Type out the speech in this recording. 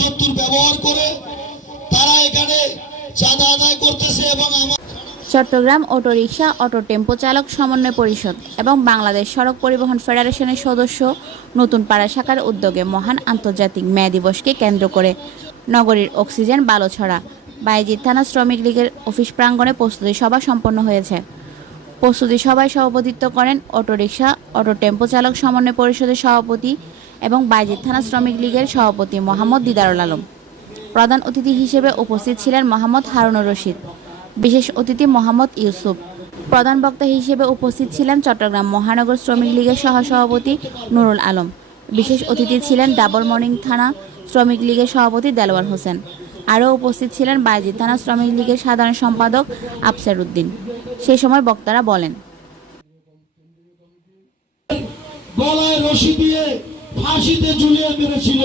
70 ব্যবহার করে তারা এখানে চাঁদা আদায় করতেছে এবং চট্টগ্রাম অটোরিকশা অটো টেম্পো চালক সমন্বয় পরিষদ এবং বাংলাদেশ সড়ক পরিবহন ফেডারেশনের সদস্য নতুন পাড়া শাখার উদ্যোগে মহান আন্তর্জাতিক মে দিবসকে কেন্দ্র করে নগরীর অক্সিজেন বালুছড়া বায়েজিদ থানা শ্রমিক লীগের অফিস প্রাঙ্গণে প্রস্তুতি সভা সম্পন্ন হয়েছে। প্রস্তুতি সভায় সভাপতিত্ব করেন অটোরিকশা অটো টেম্পো চালক সমন্বয় পরিষদের সভাপতি এবং বায়েজিদ থানা শ্রমিক লীগের সভাপতি মোহাম্মদ দিদারুল আলম। প্রধান অতিথি হিসেবে উপস্থিত ছিলেন মোহাম্মদ হারুনুর রশিদ, বিশেষ অতিথি মোহাম্মদ ইউসুফ। প্রধান বক্তা হিসেবে উপস্থিত ছিলেন চট্টগ্রাম মহানগর শ্রমিক লীগের সহসভাপতি নুরুল আলম। বিশেষ অতিথি ছিলেন ডাবল মর্নিং থানা শ্রমিক লীগের সভাপতি দেলোয়ার হোসেন। আরও উপস্থিত ছিলেন বায়েজিদ থানা শ্রমিক লীগের সাধারণ সম্পাদক আফসার উদ্দিন। সেই সময় বক্তারা বলেন, গলায় রশি দিয়ে ফাঁসিতে ঝুলিয়ে মেরেছিল।